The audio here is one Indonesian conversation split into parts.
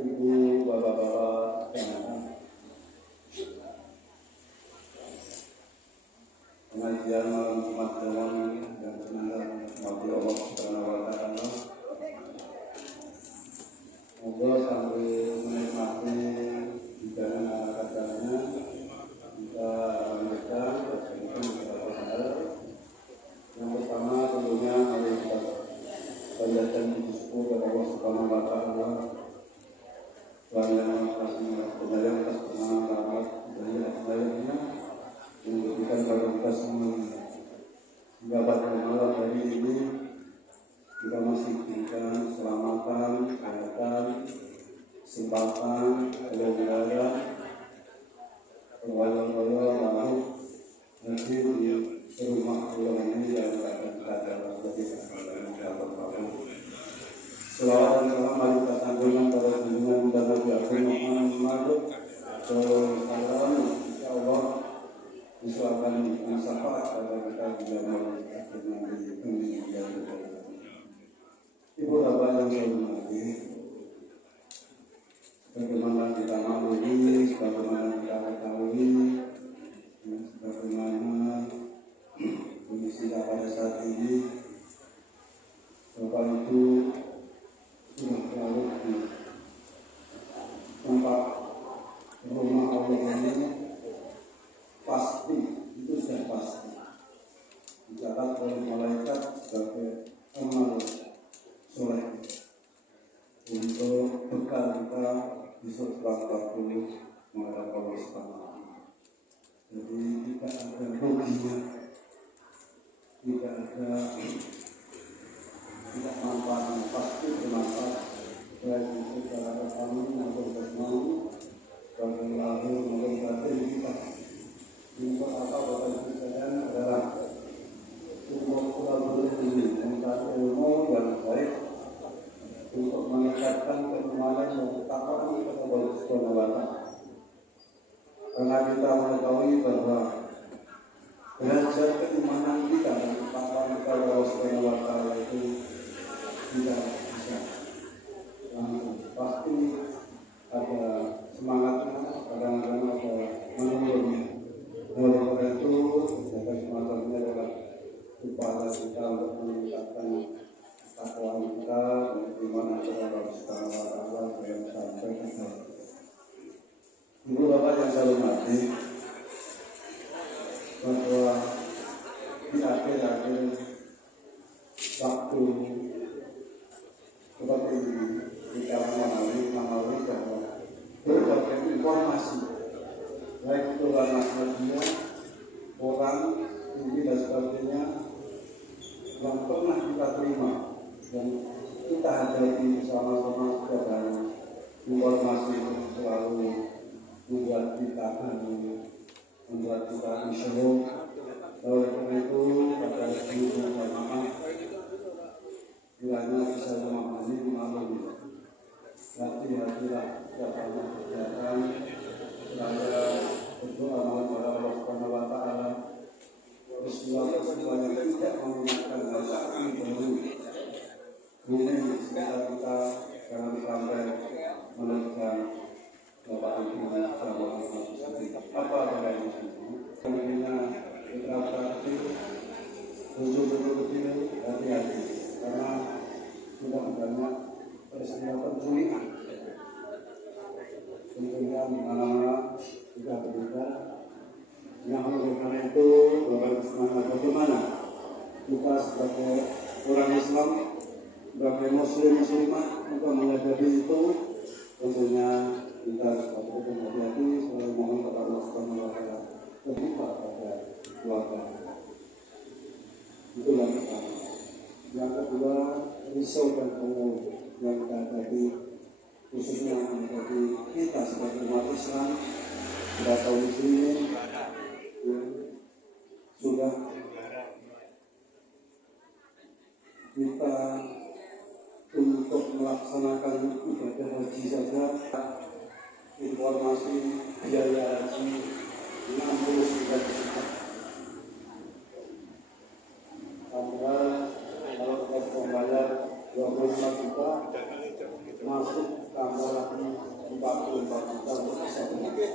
ibu, bapak-bapak, pengajian malam Jumat Kliwon yang senang mati Allah Subhanahu wa Ta'ala. Semoga sampai menikmati hidangan anak-anaknya kita lanjutkan yang pertama tentunya mari kita panjatkan puji syukur kepada Allah Subhanahu wa Ta'ala yang kembali atas kemenangan rahmat dari Allah memberikan kepada kita semua hingga pada malam hari ini kita masih diberikan keselamatan, kesehatan, kesempatan, keluarga, perwalian-walian lalu hadir di rumah Allah ini yang akan kita dapat selawat dan salam mari kita sanjungan pada junjungan dan Nabi Muhammad SAW. Insyaallah bisa akan bersyafaat pada kita di dalam dunia. Ibu bapak yang saya hormati, bagaimana kita maklumi, bagaimana kita ketahui, bagaimana kondisi kita pada saat ini, bapak itu sudah berada di tempat rumah Allah ini. Pasti, itu sudah pasti dicatat oleh malaikat sebagai amal soleh untuk bekal kita besok waktu menghadap Allah Subhanahu. Jadi tidak ada ruginya, tidak manfaatnya, pasti bermanfaat baik itu secara rohani maupun jasmani, bagi lahir maupun batin kita. Untuk apa Bapak Ibu sekalian adalah untuk kita boleh mencari ilmu yang baik untuk meningkatkan keimanan dan ketakwaan kepada Allah Subhanahu wa Ta'ala. Karena kita mengetahui bahwa derajat keimanan kita dan ketakwaan kepada Allah Subhanahu wa Ta'ala itu tidak bisa langsung, pasti ada semangatnya, kadang-kadang ada menurunnya. Oleh karena itu, kita semacamnya adalah upaya kita untuk meningkatkan ketakwaan kita dan keimanan kepada Allah Subhanahu wa Ta'ala yang sampai kita. Ibu bapak yang saya hormati, bahwa di akhir-akhir waktu seperti ini kita mengalami bahwa berbagai informasi baik itu ranah media, orang, TV dan sebagainya yang pernah kita terima dan kita hadapi sama-sama setiap hari. Informasi itu selalu membuat kita membuat kita isyuk. Oleh karena itu pada ibu dan maaf kiranya bisa memahami melalui hati-hatilah siapanya kegiatan saya berdoa kepada Allah Subhanahu wa Ta'ala Bismillah yang tidak mengingatkan hal ini baru ini sekitar kita jangan sampai menemukan Bapak Ibu apa ada di sini kemudian kita berarti betul-betul hati-hati karena sudah banyak peristiwa penculikan tentunya di mana-mana sudah berubah. Yang oleh karena itu bagaimana kita sebagai orang Islam, sebagai muslimah untuk menghadapi itu, tentunya kita sebagai hati-hati selalu mohon kepada Allah Subhanahu wa Ta'ala terbuka pada keluarga. Itulah pertama. Yang kedua, risau dan tanggung yang kita hadapi khususnya menjadi kita sebagai umat Islam, kita kaum muslimin sudah kita untuk melaksanakan ibadah haji saja informasi biaya haji 69 juta. Padahal kalau kita membayar 25 juta masuk tambah lagi 44 juta untuk bisa benar. Nah,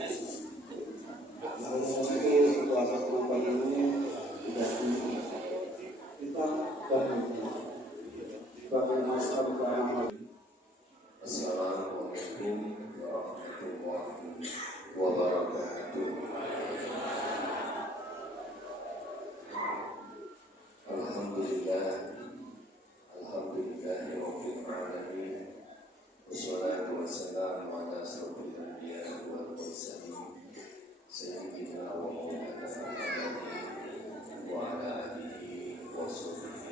itu situasi penonton ini sudah kita dan sebagai masyarakat. Assalamualaikum warahmatullahi wabarakatuh. Alhamdulillah, alhamdulillahirabbil alamin. Wassalatu wassalamu ala asyrofil anbiya'i wal mursalin sayyidina wa maulana Muhammadin wa ala alihi wa sahbihi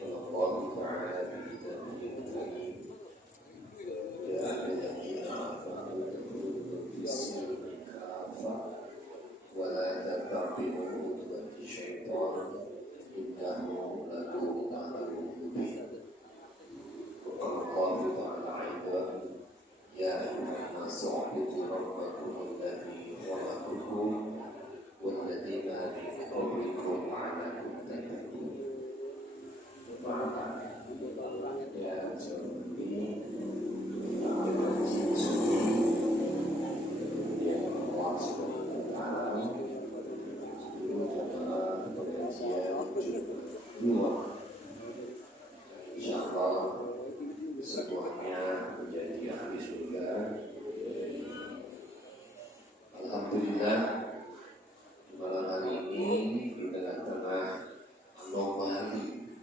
Allahu ta'ala bi'idanihi al-karim. Ya ayyuhalladzina amanu fis-silmi kafah wa la tattabi'u khutuwati syaitan innahu lakum aduwwun mubin. Allahu ta'ala aidan ya ayyuhan nasu ubudu rabbakum alladzi khalaqakum wal ladzina min qablikum la'allakum tattaqun. Ya seperti yang Allah Subhanahu wa ta'ala seluruh jamaah pengajian dua insyaallah semuanya menjadi ahli surga. Alhamdulillah, di malam hari ini di tengah-tengah anomali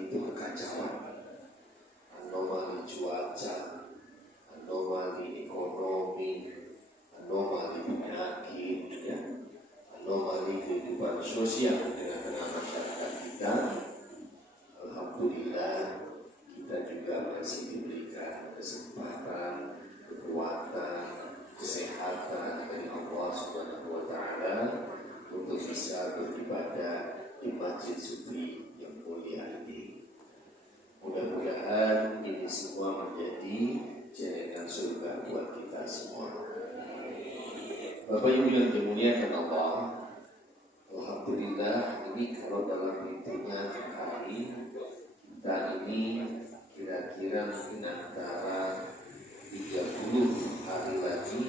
itu kekacauan, anomali cuaca, anomali ekonomi, anomali penyakit, ya, anomali kehidupan sosial di tengah-tengah masyarakat kita. Alhamdulillah, kita juga masih diberikan kesempatan, kekuatan, kesehatan dari Allah Subhanahu wa ta'ala untuk bisa beribadah di Masjid Sufi yang mulia ini. Mudah-mudahan ini semua menjadi jalan surga buat kita semua. Bapak Ibu yang dimuliakan Allah, alhamdulillah, ini kalau dalam hitungan hari kita ini kira-kira mungkin antara 30 hari lagi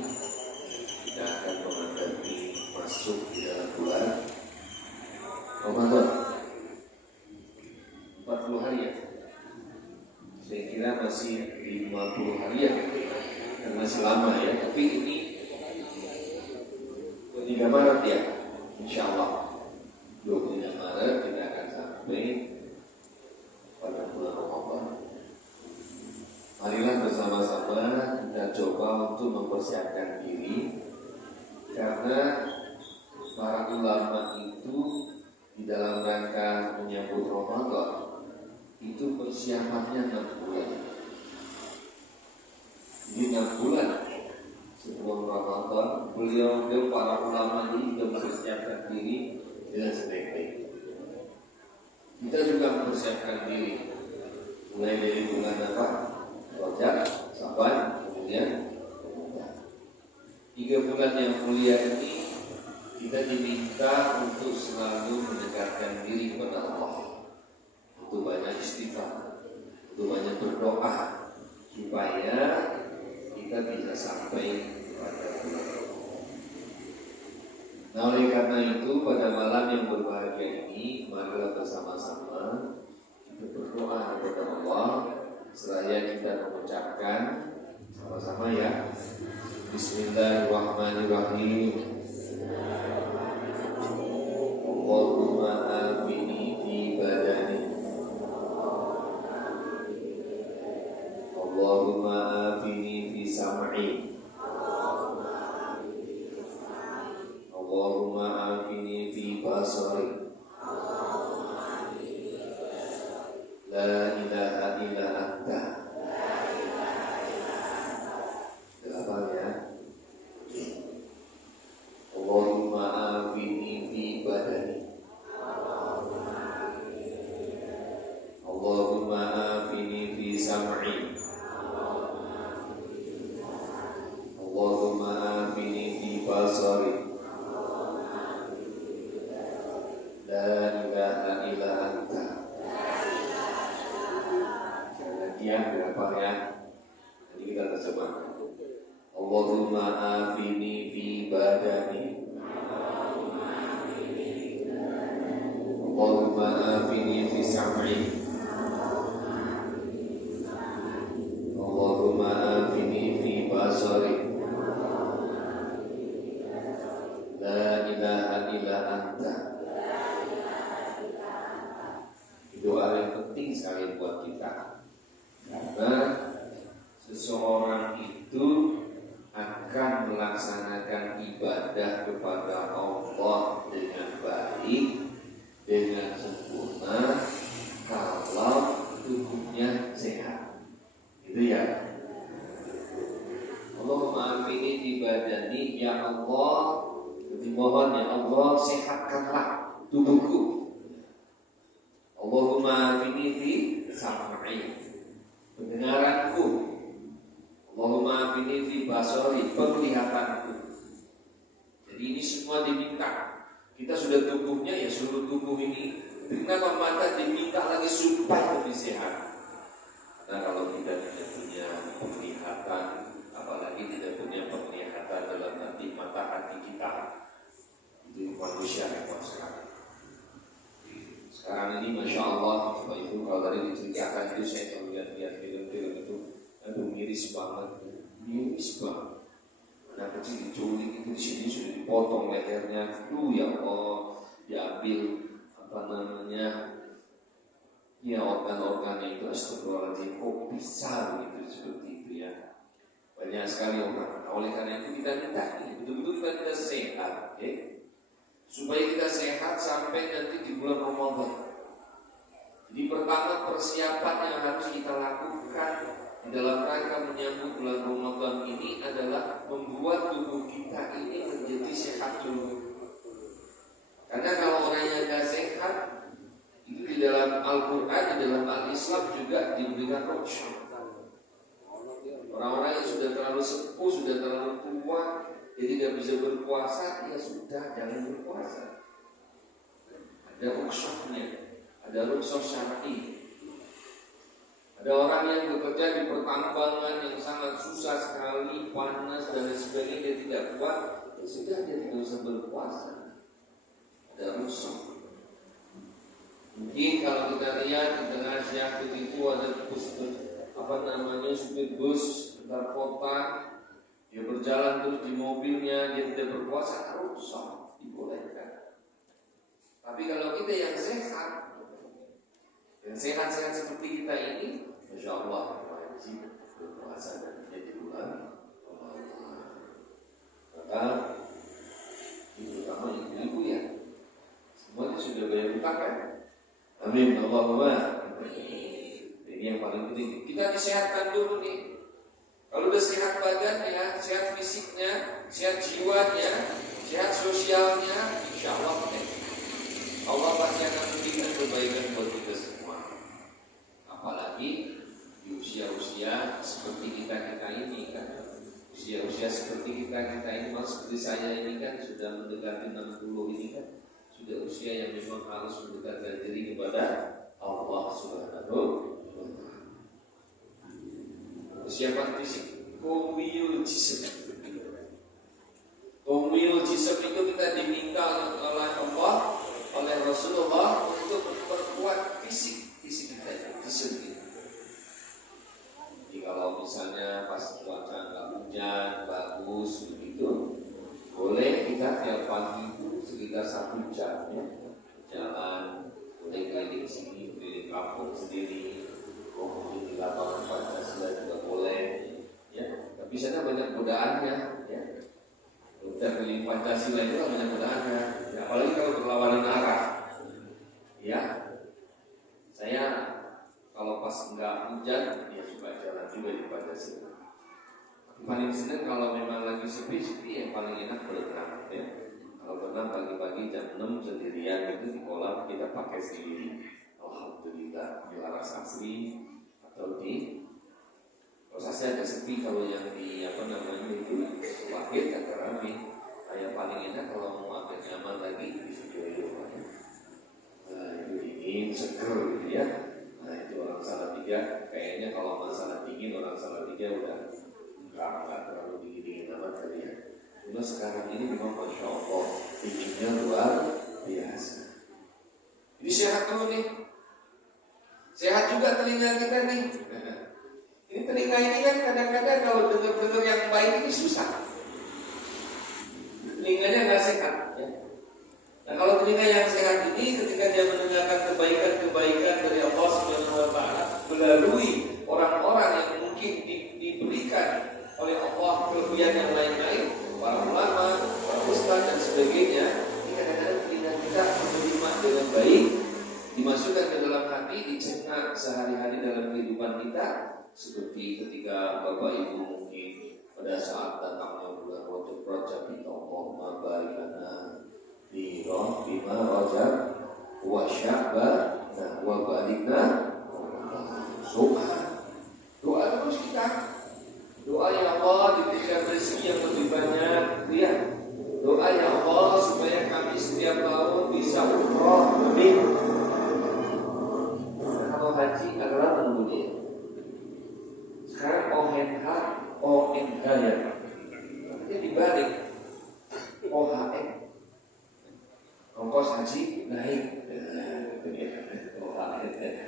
kita akan menghadapi masuk di dalam bulan Ramadan. 40 hari ya, saya kira masih 50 hari ya, dan masih lama ya. Tapi ini 23 Maret ya, insya Allah 23 Maret kita akan sampai pada bulan Ramadan. Marilah bersama-sama kita coba untuk mempersiapkan diri, karena para ulama itu di dalam rangka menyambut Ramadan itu persiapannya 6 bulan. Jadi 6 bulan sebelum Ramadan, beliau para ulama ini sudah mempersiapkan diri dengan sebaik-baik. Kita juga mempersiapkan diri mulai dari bulan apa? Rajab, Syaban, kemudian 3 bulan yang mulia ini kita diminta untuk selalu mendekatkan diri kepada Allah, untuk banyak istighfar, untuk banyak berdoa supaya kita bisa sampai pada bulan Ramadan. Nah, oleh karena itu pada malam yang berbahagia ini, marilah bersama-sama kita berdoa kepada Allah seraya kita mengucapkan sama-sama ya, Bismillahirrahmanirrahim. Allahumma afini fi badani, Allahumma afini fi sam'i, Allahumma afini fi basari, la ilaha illa anta. Apa ya? Allahumma afini fi badani, Allahumma afini fi sam'i, Allahumma afini fi basari, la ilaha illa anta. Jangan diam berapa ya? Ini kita terjemahkan. Allahumma afini fi badani, Allahumma afini fi sam'i, Allahumma afini fi basari, la ilaha illa anta. Doa yang penting sekali buat kita, karena seseorang itu akan melaksanakan ibadah kepada Allah dengan baik, dengan sempurna, kalau tubuhnya sehat. Gitu ya. Allahumma afini fi badani, ya Allah, dimohon ya Allah, sehatkanlah tubuhku. Allahumma afini fi sam'i, pendengaranku. Allahumma afini fi basari, penglihatanku. Jadi ini semua diminta. Kita sudah tubuhnya, ya seluruh tubuh ini. Kenapa mata diminta lagi supaya lebih sehat? Karena kalau kita tidak punya penglihatan, apalagi tidak punya penglihatan dalam hati, mata hati kita, itu manusia yang sekali. Sekarang ini Masya Allah, Bapak Ibu, kalau tadi diceritakan itu saya melihat film-film itu, aduh miris banget, miris banget. Anak kecil diculik itu di sini sudah dipotong lehernya, ya Allah, diambil apa namanya, ya organ-organnya itu, astagfirullahaladzim, kok bisa begitu seperti itu ya. Banyak sekali orang. Oleh karena itu kita minta, betul-betul kita tidak sehat, supaya kita sehat sampai nanti di bulan Ramadan. Jadi pertama persiapan yang harus kita lakukan di dalam rangka menyambut bulan Ramadan ini adalah membuat tubuh kita ini menjadi sehat dulu. Karena kalau orangnya tidak sehat, itu di dalam Al-Quran, di dalam Al-Islam juga diberikan rukhsah. Orang-orang yang sudah terlalu sepuh, sudah terlalu tua, jadi tidak bisa berpuasa, ya sudah, jangan berpuasa. Ada rukhsahnya, ada rukhsah syar'i. Ada orang yang bekerja di pertambangan yang sangat susah sekali, panas dan lain sebagainya, dia tidak kuat, ya sudah, dia tidak usah berpuasa. Ada rukhsah. Mungkin kalau kita lihat di tengah siang begitu ada bus, supir bus antar kota, dia berjalan terus di mobilnya, dia tidak berpuasa, rukhsah, dibolehkan. Tapi kalau kita yang sehat seperti kita ini, Masya Allah, wajib berpuasa dan menjadi bulan Ramadan. Maka terutama ibu-ibu ya, semuanya sudah bayar hutang kan? Amin, Allahumma. Ini yang paling penting. Kita disehatkan dulu nih. Kalau udah sehat badannya, sehat fisiknya, sehat jiwanya, sehat sosialnya, insya Allah Allah pasti akan memberikan kebaikan buat kita semua. Apalagi di usia-usia seperti kita ini kan. Usia-usia seperti kita ini, seperti saya ini kan sudah mendekati 60 ini kan, sudah usia yang memang harus mendekatkan diri kepada Allah Subhanahu wa ta'ala. Persiapan fisik, qawiyul jism. Qawiyul jism itu kita diminta oleh Allah, oleh Rasulullah untuk memperkuat fisik kita, jism kita. Jadi kalau misalnya pas cuaca nggak hujan, bagus begitu, boleh kita tiap pagi itu sekitar 1 jam ya, jalan, boleh keliling sini, keliling kampung sendiri, kemudian di lapangan Pancasila juga boleh, ya. Tapi sana banyak godaannya, ya. Kita keliling Pancasila itu banyak godaannya, ya, apalagi kalau berlawanan arah, ya. Saya kalau pas nggak hujan, ya suka jalan juga di Pancasila. Paling senang kalau memang lagi sepi yang paling enak berenang, ya. Kalau berenang pagi-pagi jam 6 sendirian itu di kolam kita pakai sendiri. Alhamdulillah, di laras asli atau di prosesnya agak sepi. Kalau yang di itu Wahid agak ramai. Yang paling enak kalau mau agak nyaman lagi di studio. Nah itu dingin, seger gitu ya. Nah itu orang Salatiga kayaknya kalau masalah dingin orang pulang Salatiga udah nggak terlalu dingin amat kali ya. Cuma sekarang ini memang Masya Allah dinginnya luar biasa. Jadi sehat dulu nih. Sehat juga telinga kita nih. Ini telinga ini kan kadang-kadang kalau dengar-dengar yang baik ini susah. Telinganya nggak sehat. Ya. Nah kalau telinga yang sehat ini ketika dia mendengarkan kebaikan-kebaikan dari Allah Subhanahu Wa Taala melalui orang-orang yang mungkin diberikan oleh Allah kelebihan yang lain-lain, para ulama, para ustaz dan sebagainya, ini kadang-kadang telinga kita menerima dengan baik, dimasukkan ke dalam hati, dicerna sehari-hari dalam kehidupan kita. Seperti ketika Bapak Ibu mungkin pada saat datangnya bulan Rajab kita Allahumma barik lana fi bima Rajab wa Sya'ban wa balikna doa terus kita. Doa ya Allah diberikan rezeki yang lebih banyak, ya. Doa ya Allah supaya kami setiap tahun bisa umroh lebih. Kalau haji adalah menunggu. Sekarang ONH ya. Artinya dibalik. OHM. Ongkos haji naik.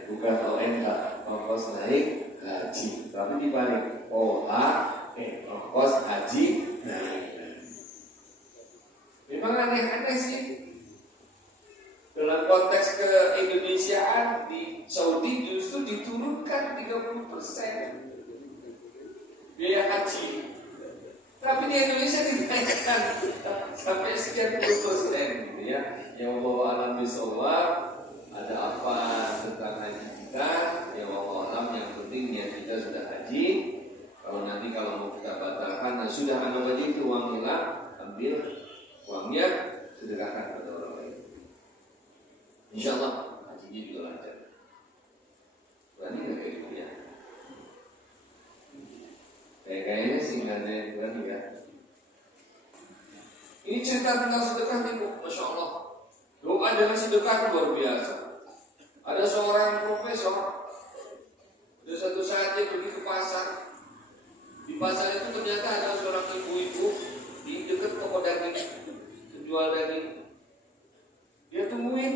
Bukan ONH, ongkos naik haji. Tapi dibalik. Ongkos haji naik. Memang aneh-aneh sih. Dalam konteks ke-Indonesiaan di Saudi justru diturunkan 30% biaya haji. Tapi di Indonesia dinaikkan sampai sekian %, ya. Yang bawa alam bisawab, ada apa tentang haji kita? Yang bawa alam yang penting niat kita sudah haji. Kalau nanti mau kita batalkan, sudah ada wajib itu uang hilang, ambil uangnya sedekahkan kepada orang lain. Insya Allah hajinya juga lancar. Berani nggak kayak gitu ya? Kayaknya sih nggak ada yang berani ya. Ini cerita tentang sedekah nih Bu, Masya Allah. Doa dengan sedekah luar biasa. Ada seorang profesor, ada satu saat dia pergi ke pasar. Di pasar itu ternyata ada seorang ibu-ibu di dekat toko daging, penjual daging. Dia tungguin,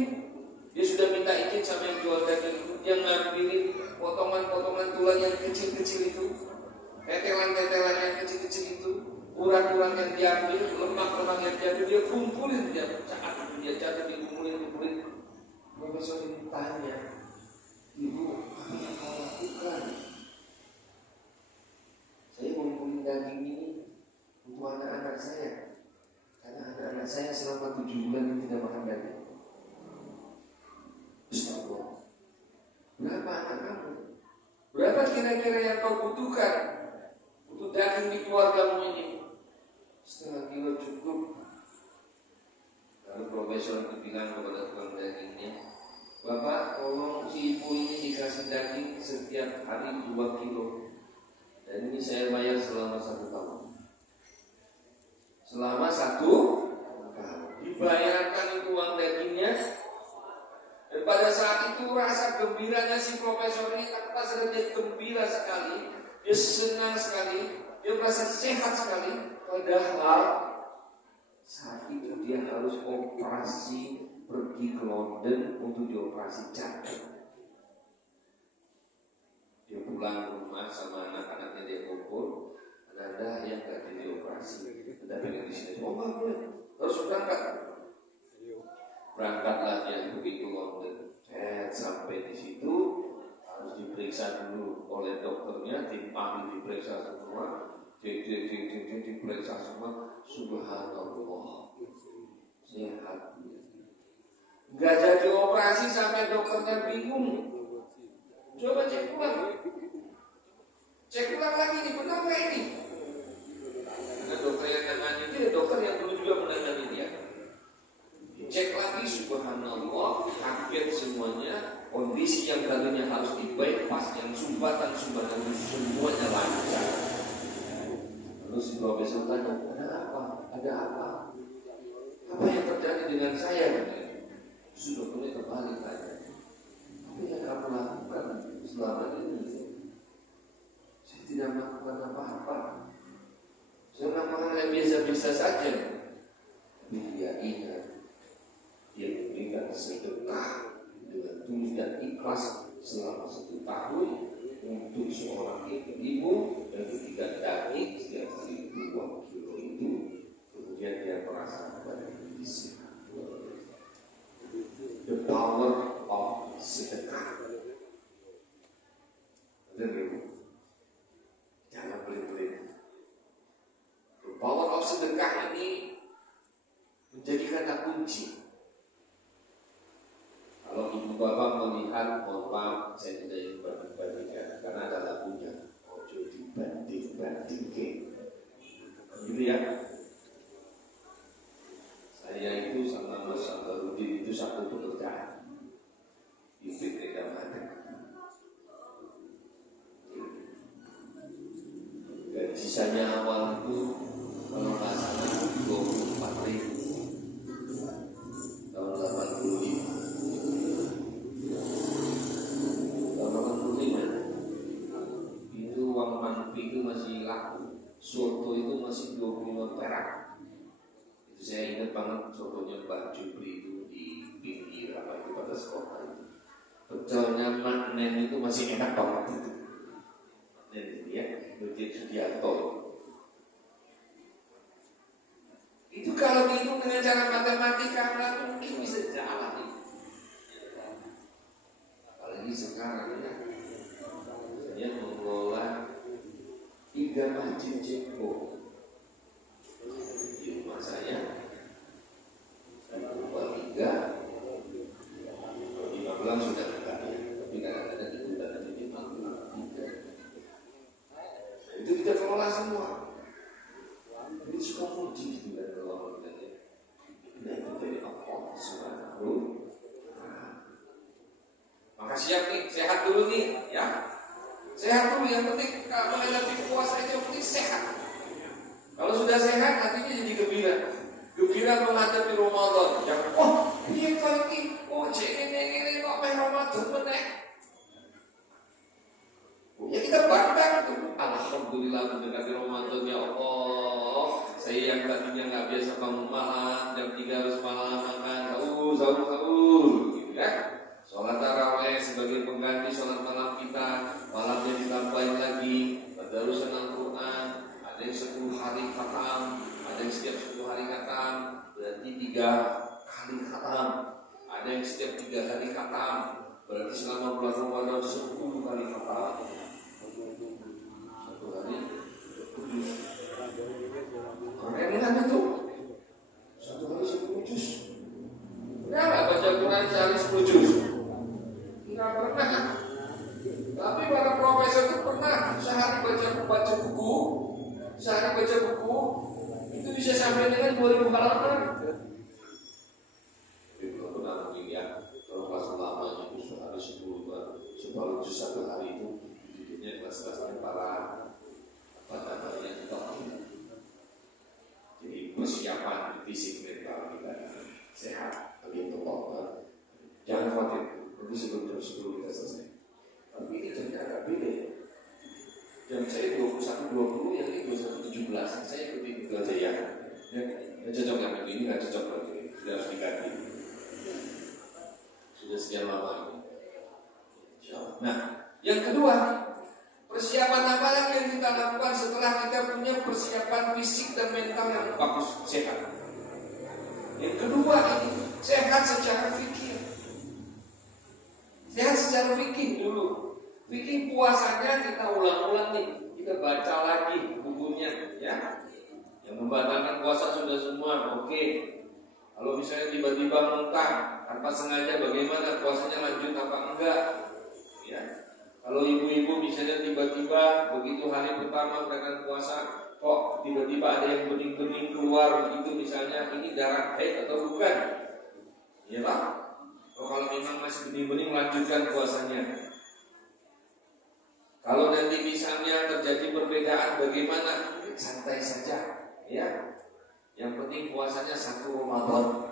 dia sudah minta izin sama yang jual daging. Dia ngambilin potongan-potongan tulang yang kecil-kecil itu, tetelan-tetelan yang kecil-kecil itu, urat-urat yang diambil, lemak-lemak yang diambil, dia kumpulin, dia jatuh dikumpulin. Profesor ini tanya, Ibu, apa yang kau lakukan? Saya ngumpulin daging ini untuk anak-anak saya, karena anak-anak saya selama 7 bulan ini tidak makan daging. Astagfirullah. Berapa anak kamu? Berapa kira-kira yang kau butuhkan untuk daging di keluargamu ini? 1,5 kilo cukup. Lalu profesor itu bilang kepada tukang dagingnya, Bapak, tolong si ibu ini dikasih daging setiap hari 2 kilo. Dan ini saya bayar selama 1 tahun. Selama 1 tahun dibayarkan itu uang dagingnya. Dan pada saat itu rasa gembiranya si profesor ini, apa dia gembira sekali, dia senang sekali, dia merasa sehat sekali. Padahal saat itu dia harus operasi, pergi ke London untuk dioperasi jantung. Dia pulang ke rumah sama anak-anaknya, dia kumpul, ada yang gak jadi operasi, ada pengen di sini. Oh nggak boleh, harus berangkat. Berangkatlah dia pergi ke London. Sampai di situ harus diperiksa dulu oleh dokternya, tim ahli diperiksa semua, diperiksa semua. Subhanallah, sehat. Gak jadi operasi sampai dokternya bingung. Coba cek ulang lagi nih, benar nggak ini? Ada dokter yang menangani dia, dokter yang dulu juga menangani dia. Cek lagi, subhanallah, kaget semuanya. Kondisi yang tadinya harus di-bypass, yang sumbatan semuanya lancar. Lalu si profesor tanya, ada apa? Apa yang terjadi dengan saya? Sudah boleh kembali tanya. Apa yang kamu lakukan selama ini? Saya tidak melakukan apa-apa, saya melakukan hal yang biasa-biasa saja. Tapi dia ingat, dia memberikan sedekah dengan tulus dan ikhlas selama 1 tahun untuk seorang ibu yang ketika daging setiap kali 2 kilo itu, kemudian dia merasa pada diri sehat. The power of sedekah. Jangan pelit-pelit. The power of sedekah ini menjadi kata kunci. Kalau ibu bapak melihat, mohon maaf, saya tidak ingin banding-bandingkan karena ada lagunya. Ojo dibanding-bandingkan. Gitu ya. Saya itu sama Mas Sabarudin itu satu pekerjaan di PT Damada. Gaji saya awal itu kalau nggak salah 24.000 tahun 85. Tahun 85 itu uang manpi itu masih laku, soto itu masih 25 perak. Itu saya ingat banget sotonya Mbak Jupri itu di pinggir apa itu pada sekolah itu. Pecelnya Nen itu masih enak banget itu. Nen itu ya, Nurdin Sudiarto. Itu kalau dihitung dengan cara matematika nggak mungkin bisa jalan itu. Apalagi sekarang ya, saya mengelola 3 masjid jeko di rumah saya. Kalau 3, kalau di Magelang sudah enggak ya, tapi kadang-kadang itu udah ada di Magelang 3. Itu kita kelola semua. Ini suka muji gitu kan kalau kita ya. Nah itu dari Allah Subhanahu. Maka siap nih, sehat dulu nih, ya. Sehat dulu, yang penting kalau menghadapi puasa itu yang penting sehat. Kalau sudah sehat, hatinya jadi gembira. Gembira menghadapi Ramadan. Yang iya kali ini, ini kok main Ramadan bener. Ya kita bangga tuh. Alhamdulillah mendekati Ramadan ya Allah. Saya yang tadinya nggak biasa bangun malam, jam 3 harus malam makan sahur, gitu ya. Sholat taraweh sebagai pengganti sholat malam kita, malamnya ditambahin lagi, tadarusan Al-Quran, ada yang 10 hari khatam, ada yang setiap 10 hari khatam, berarti 3 kali khatam, ada yang setiap 3 hari khatam, berarti selama bulan Ramadan 10 kali khatam. 1 hari kudus. Keren kan itu? 1 hari 10 juz. Kenapa baca Quran sehari 10 juz? Nggak pernah. Tapi para profesor itu pernah sehari baca buku, itu bisa sampai dengan 2000 halaman. Tapi belum pernah mungkin ya. Kalau kelas ulamanya itu sehari 10 juz 1 hari itu judulnya kelas-kelasnya para apa namanya dokter. Jadi persiapan fisik mental kita sehat, begitu kok. Jangan khawatir. Nanti sebelum jam 10 kita selesai. Tapi ini jamnya agak beda ya. Jam saya 21.20, yang ini 21.17. Saya ikuti itu aja ya. Ya cocok yang ini nggak cocok lagi. Sudah harus diganti. Sudah sekian lama ini. Nah, yang kedua, persiapan apa lagi yang kita lakukan setelah kita punya persiapan fisik dan mental yang bagus, sehat? Yang kedua ini sehat secara fikih. Sehat secara fikih dulu. Fikih puasanya kita ulang-ulang nih, kita baca lagi bukunya, ya. Yang membatalkan puasa sudah semua, oke. Kalau misalnya tiba-tiba muntah tanpa sengaja, bagaimana puasanya lanjut apa enggak? Ya. Kalau ibu-ibu misalnya tiba-tiba begitu hari pertama mereka puasa, kok tiba-tiba ada yang bening-bening keluar begitu misalnya, ini darah haid atau bukan? Ya Pak? Kalau memang masih bening-bening lanjutkan puasanya. Kalau nanti misalnya terjadi perbedaan bagaimana? Santai saja, ya. Yang penting puasanya 1 Ramadan.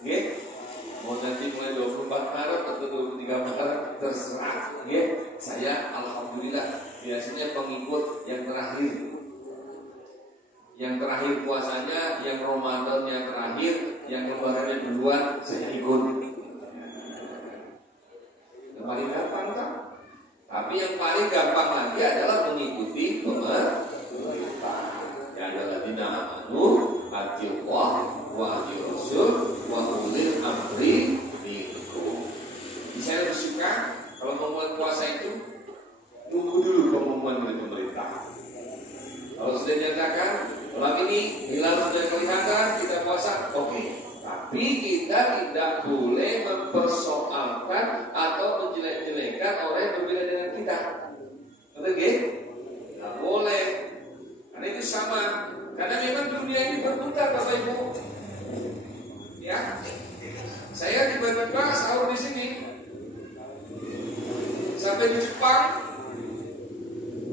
Oke? Mau nanti mulai 24 Maret atau 23 Maret terserah. Oke? Saya alhamdulillah biasanya pengikut yang terakhir. Yang terakhir puasanya, yang Ramadannya terakhir, yang lebarannya duluan, saya ikut. Yang paling gampang kan? Tapi yang paling gampang lagi adalah mengikuti pemerintah. Ya adalah dinamanu, atiullah, wa atiur rasul, wa ulil amri minkum. Saya lebih suka kalau pengumuman puasa itu nunggu dulu pengumuman dari pemerintah. Kalau sudah dinyatakan malam ini hilal sudah kelihatan kita puasa, oke. Tapi kita tidak boleh mempersoalkan atau menjelek-jelekan orang yang berbeda dengan kita. Betul gak? Tidak boleh. Karena itu sama. Karena memang dunia ini berputar, Bapak Ibu. Ya, saya tiba-tiba sahur di sini. Sampai di Jepang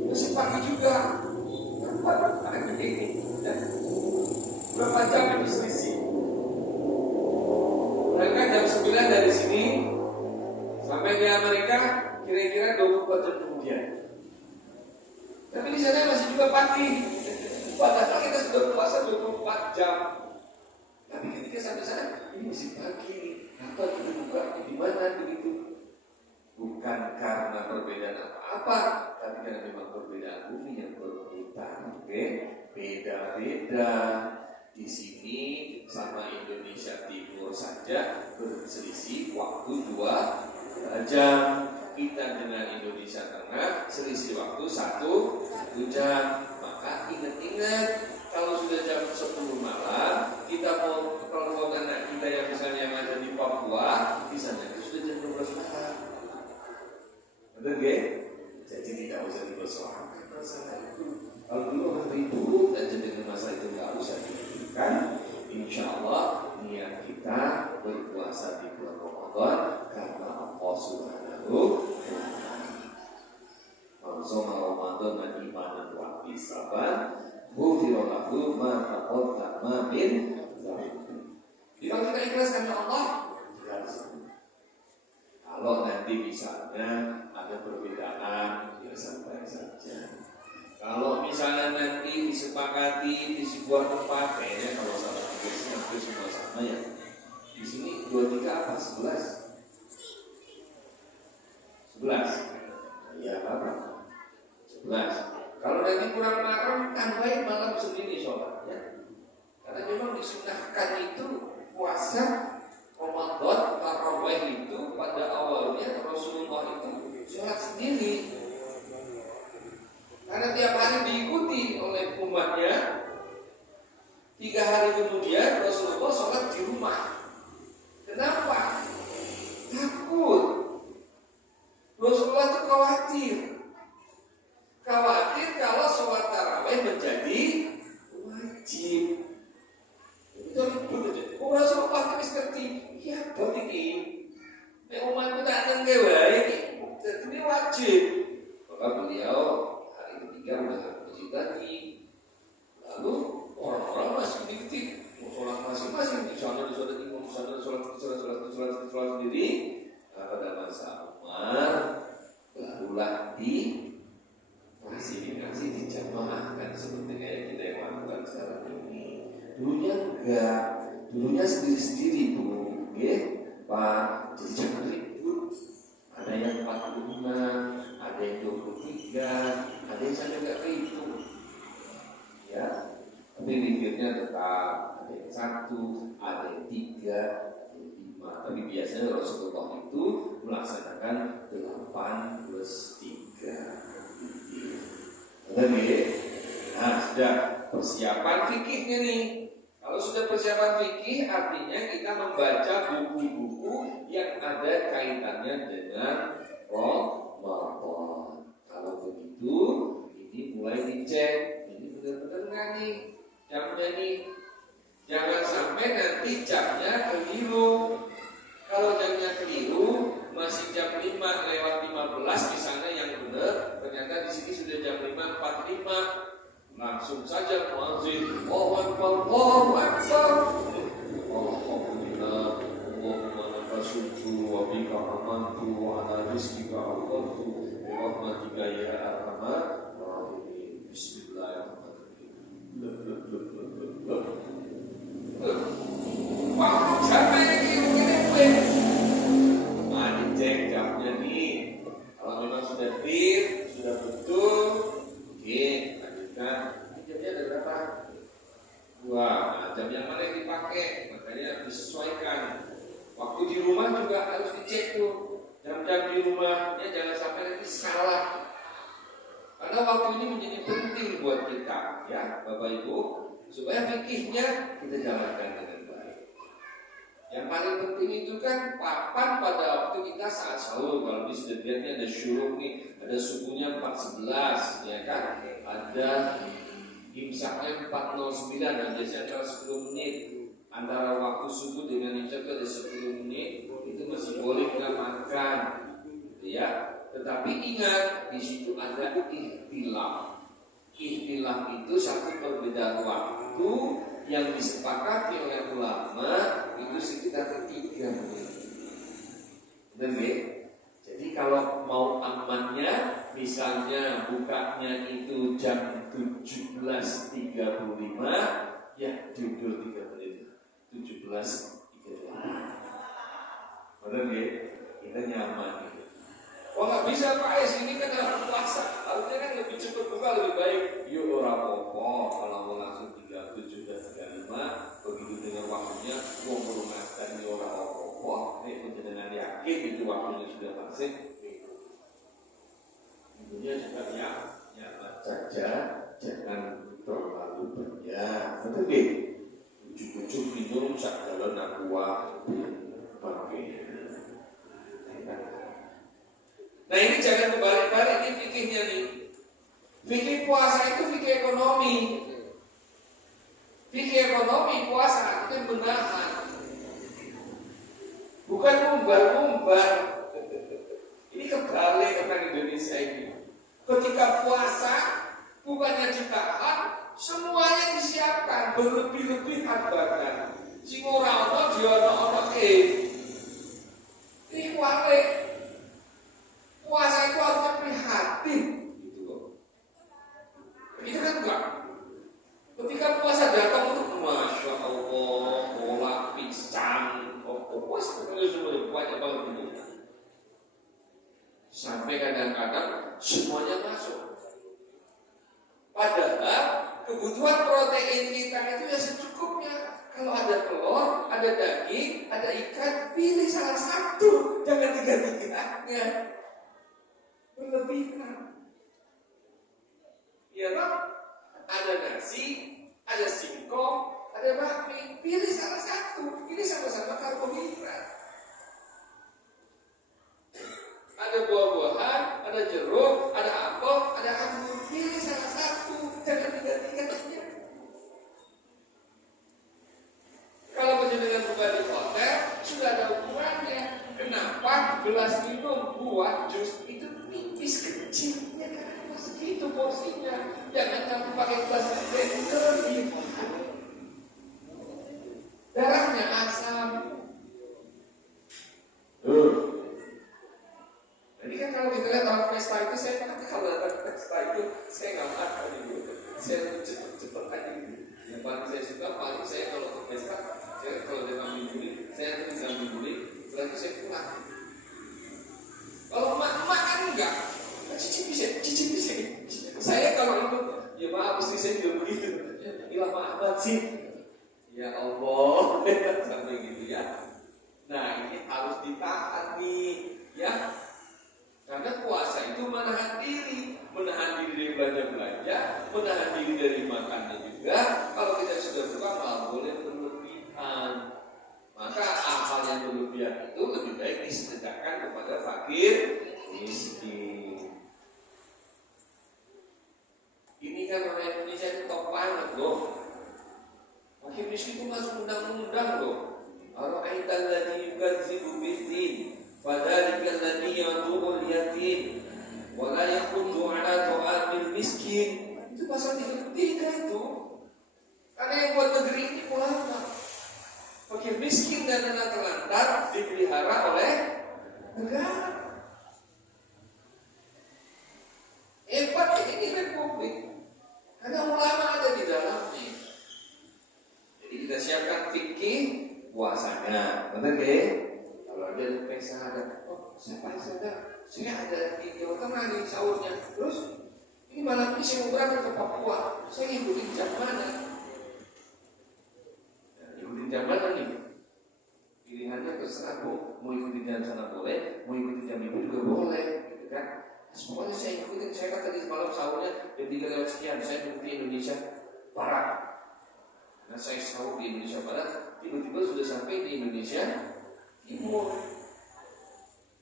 masih pagi juga. Berapa jam itu selisih? Mereka jam 9 dari sini sampai di Amerika kira-kira 24 jam kemudian. Tapi di sana masih juga pagi. Padahal kita sudah puasa 24 jam. Tapi ketika sampai sana ini masih pagi. Apa kita buka di mana begitu? Bukan karena perbedaan apa-apa, tapi karena memang perbedaan bumi yang berputar. Oke, beda-beda. Di sini sama Indonesia Timur saja berselisih waktu 2 jam. Kita dengan Indonesia Tengah selisih waktu 1 jam. Maka ingat-ingat, kalau sudah jam 10 malam kita mau telepon anak kita yang misalnya yang ada di Papua, di sana itu sudah jam 12 malam. Betul gak? Jadi tidak usah dipersoalkan masalah itu. Kalau dulu orang ribut dan jadi masalah itu nggak usah dipikirkan. Insya Allah niat kita berpuasa di bulan Ramadan karena Allah Subhanahu wa Ta'ala. Maksudnya Ramadan dan iman wa ihtisaban, ghufira lahu ma taqaddama min dzambi. Jadi kalau kita ikhlas karena Allah, kalau nanti misalnya ada perbedaan, ya santai saja. Kalau misalnya nanti disepakati di sebuah tempat, kayaknya kalau salah satu hampir semua sama ya. Di sini 23 apa? 11? 11? Ya apa? 11. Kalau nanti kurang malam, tambahin malam sendiri sholatnya. Karena memang disunahkan itu puasa Ramadan, tarawih itu pada awalnya Rasulullah itu sholat sendiri. Karena tiap hari diikuti oleh umatnya. 3 hari kemudian Rasulullah sholat di rumah. Kenapa? Takut. Rasulullah itu khawatir kalau sholat tarawih menjadi wajib. Itu ribut aja. Rasulullah itu ngerti. Iya, buat ini. Umatku tak nengke wae ini wajib. Maka beliau yang masjid tadi, lalu orang-orang masih dikit, sholat masing-masing di sana sholat imam, di sana sholat sendiri. Pada masa Umar barulah diklasifikasi dijamaahkan seperti kayak kita yang lakukan sekarang ini. Dulunya enggak, dulunya sendiri-sendiri Bu, ya Pak. Jadi jangan ribut. Ada yang 45, ada yang 23. Ada yang sampai nggak kehitung, ya. Tapi pikirnya tetap ada yang 1, ada yang 3, ada yang 5. Tapi biasanya Rasulullah itu melaksanakan 8 plus 3. Nah, sudah persiapan fikihnya nih. Kalau sudah persiapan fikih, artinya kita membaca buku-buku yang ada kaitannya dengan Ramadan. Kalau begitu, ini mulai dicek, ini benar-benar nggak nih jamnya nih. Jangan sampai nanti jamnya keliru. Kalau jamnya keliru, masih jam 5:15 di sana yang benar, ternyata di sini sudah jam 5:45. Langsung saja muadzin, Allahu Akbar, Allahu Akbar. Alhamdulillah, Allahumma laka syukru wa bika amantu wa ala rizqika aqadtu. Rahmatika ya arhamar Maka waktu ini menjadi penting buat kita, ya Bapak Ibu, supaya fikihnya kita jalankan dengan baik. Yang paling penting itu kan papan pada waktu kita saat sahur. Kalau di sudah lihatnya ada syuruk nih, ada subuhnya 4.11, ya kan? Ada imsaknya 4.09, dan biasanya antara 10 menit. Antara waktu subuh dengan imsak itu ada 10 menit, itu masih boleh kita makan, ya. Tetapi ingat, di situ ada ikhtilaf. Ikhtilaf itu satu perbedaan waktu yang disepakati oleh ulama itu sekitar 3 menit. Benar ya? Jadi kalau mau amannya, misalnya bukanya itu jam 17.35, ya tidur 3 menit. 17.38. Benar ya? Kita nyaman. Oh nggak bisa Pak Es, ini kan harus puasa. Harusnya kan lebih cepat buka lebih baik. Yuk orang popo, kalau mau langsung 37 dan 35, begitu dengan waktunya, mau merumatkan di orang popo. Ini dengan yakin itu waktunya sudah masuk. Tentunya juga ya, nyaman saja, jangan terlalu banyak. Betul deh. Ujuk-ujuk minum sak galon aqua pakai. Nah ini jangan kebalik-balik, ini fikihnya nih. Fikih puasa itu fikih ekonomi. Fikih ekonomi puasa itu menahan, bukan mumbar-mumbar. Ini kebalik orang Indonesia ini. Ketika puasa bukannya ditahan, semuanya disiapkan berlebih-lebihan bahkan. Si ora ono diono-ono ini kualik. Puasa itu harusnya prihatin, gitu loh. Itu kan enggak. Ketika puasa datang itu, masya Allah, bola, pisang, puasa semuanya banyak banget itu. Sampai kadang-kadang semuanya masuk. Padahal kebutuhan protein kita itu ya secukupnya. Kalau ada telur, ada daging, ada ikan, pilih salah satu, jangan tiga-tiganya. Berlebihan. Ya kan? Ada nasi, ada singkong, ada bakmi. Pilih salah satu. Ini sama-sama karbohidrat. Ada buah-buahan, ada jeruk, ada apel, ada anggur. Pilih salah satu. Jangan tiga-tiganya. Kalau dengan buka di hotel sudah ada ukurannya. Kenapa gelas minum buah jus itu tipis kecilnya kan segitu porsinya. Jangan kamu pakai gelas gede lebih. Darahnya asam. Jadi kan kalau kita lihat orang pesta itu, saya kalau datang pesta itu saya nggak makan gitu. Saya cepet-cepet aja gitu. Yang paling saya suka paling saya kalau ke pesta, saya kalau dia ngambil buli, saya terus ngambil buli, setelah itu saya pulang. Kalau emak kan enggak, cici bisa. Saya kalau itu, ya maaf istri saya juga begitu. Ilah maaf banget sih. Ya Allah, sampai gitu ya. Nah ini harus ditahan nih, ya. Karena puasa itu menahan diri dari belanja, menahan diri dari makannya juga. Kalau kita sudah buka, malah boleh berlebihan. Maka amal yang berlebihan itu lebih baik disedekahkan kepada fakir miskin. Ini kan orang Indonesia itu top banget loh. Fakir miskin itu masuk undang-undang loh. Ara'aital ladzi yukadzibu bid-din fadzalikal ladzi yad'ul yatim wa la yahuddu 'ala ta'amil miskin. Itu pasal 33 itu. Karena yang buat negeri ini ulama. Fakir miskin dan anak terlantar dipelihara oleh negara. Hebat ini republik. Karena ulama ada di dalamnya. Jadi kita siapkan fikih puasanya, benar ya? Kalau ada pesta ada, siapa saya ada di Jawa Tengah nih sahurnya. Terus ini malam ini saya mau berangkat ke Papua. Saya ikutin jam mana? Ikutin jam mana nih? Pilihannya terserah bu. Mau ikutin jam sana boleh, mau ikutin jam itu juga boleh, gitu kan? Semuanya saya ikutin. Saya kan tadi malam sahurnya jam 3 lewat sekian. Saya di Indonesia Barat. Nah saya sahur di Indonesia Barat, tiba-tiba sudah sampai di Indonesia Timur.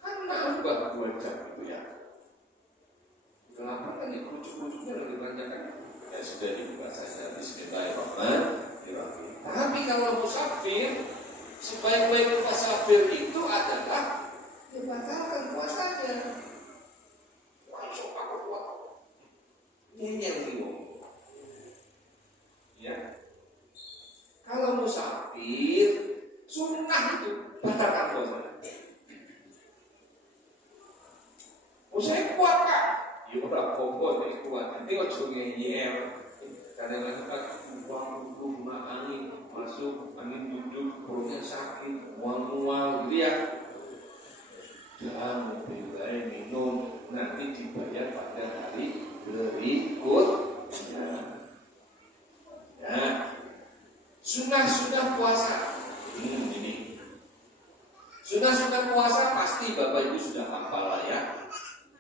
Kan nambah 2 jam itu ya. Kenapa kan dikerucuk-kerucuknya lebih banyak kan? Ya sudah dibuka saja. Bismillahirrahmanirrahim. Tapi kalau musafir, sebaik-baik musafir itu adalah dibatalkan puasanya. Langsung aku buat. Ini yang bingung. Ya. Kalau musafir, sunnah itu batalkan puasanya. Oh saya kuat kak. Ya udah pokok saya kuat. Nanti ojo ngeyel. Kadang-kadang kan uang rumah angin masuk, angin duduk, perutnya sakit, mual-mual gitu ya. Jangan mobil minum, nanti dibayar pada hari berikutnya. Ya, sunnah puasa. Ini. Sunnah puasa pasti Bapak Ibu sudah hafal lah ya.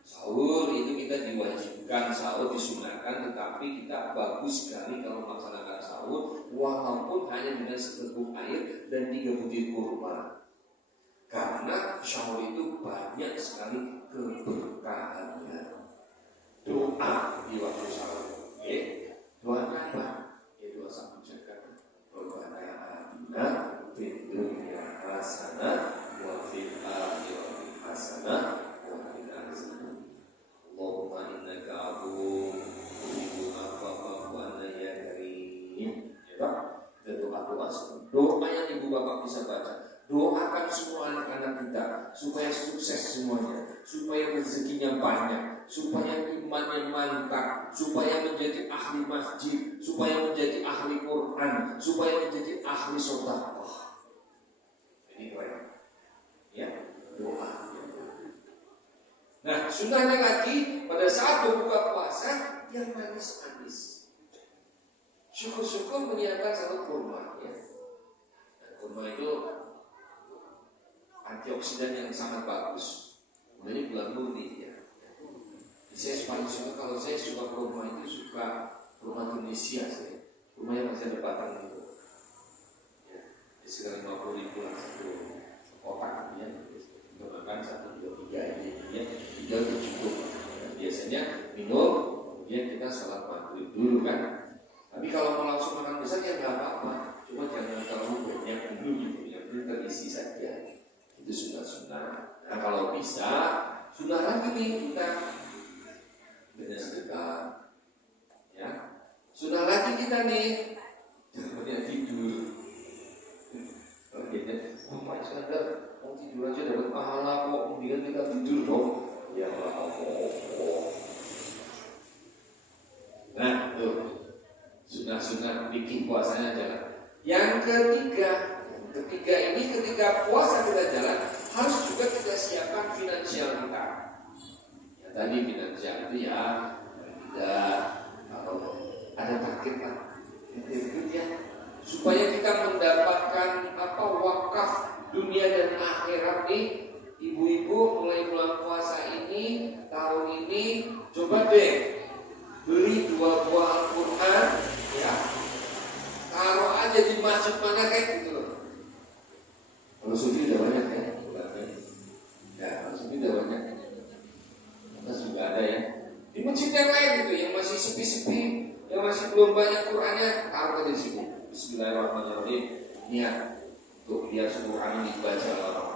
Sahur itu kita diwajibkan, sahur disunahkan, tetapi kita bagus sekali kalau melaksanakan sahur walaupun hanya dengan seteguk air dan 3 butir kurma. Karena sahur itu banyak sekali keberkahannya. Doa di waktu sahur. Oke? Doa apa? Ya doa sang pencipta. Rabbana atina fid dunya hasanah wa fil akhirati hasanah wa qina adzabannar. Allahumma innaka afuwwun tuhibbul afwa fa'fu anna ya karim. Ya Pak, doa yang ibu bapak bisa baca. Doakan semua anak-anak kita supaya sukses semuanya, supaya rezekinya banyak, supaya imannya mantap, supaya menjadi ahli masjid, supaya menjadi ahli Quran, supaya menjadi ahli sedekah. Ini keren. Ya, doa. Nah, sunnahnya lagi pada saat berbuka puasa yang manis-manis. Syukur-syukur menyiapkan satu kurma ya. Dan kurma itu antioksidan yang sangat bagus. Ini bulan murni ya. Saya paling suka, kalau saya suka kurma itu suka kurma Tunisia saya. Kurma yang masih ada batang itu. Ya, sekitar 50.000 lah satu kotak ya. Untuk makan 1, 2, 3 ini ya. 3 itu cukup. Dan biasanya minum, kemudian kita sholat maghrib dulu kan. Tapi kalau mau langsung makan besar ya nggak apa-apa. Cuma jangan terlalu banyak dulu gitu. Yang penting terisi saja. Itu sunnah. Nah kalau bisa, sunnah lagi nih kita dengan sedekah. Ya, sunnah lagi kita nih jangan banyak tidur. Kalau kita, Pak Iskandar mau tidur aja dapat pahala kok. Kemudian kita tidur dong. Ya Allah. Nah tuh sunnah bikin puasanya jalan. Yang ketiga ini ketika puasa kita jalan harus juga kita siapkan finansial kita. Ya tadi finansial itu ya kita kalau ada target lah, ya supaya kita mendapatkan wakaf dunia dan akhirat nih. Ibu-ibu mulai bulan puasa ini tahun ini coba deh beli 2 buah Al-Quran ya. Taruh aja di masjid mana kayak gitu loh. Kalau sufi udah banyak ya. Ya, kalau sufi udah banyak. Atas juga ada ya. Di masjid yang lain gitu, yang masih sepi-sepi, yang masih belum banyak Qurannya, taruh aja di situ. Bismillahirrahmanirrahim. Niat untuk biar Quran dibaca orang.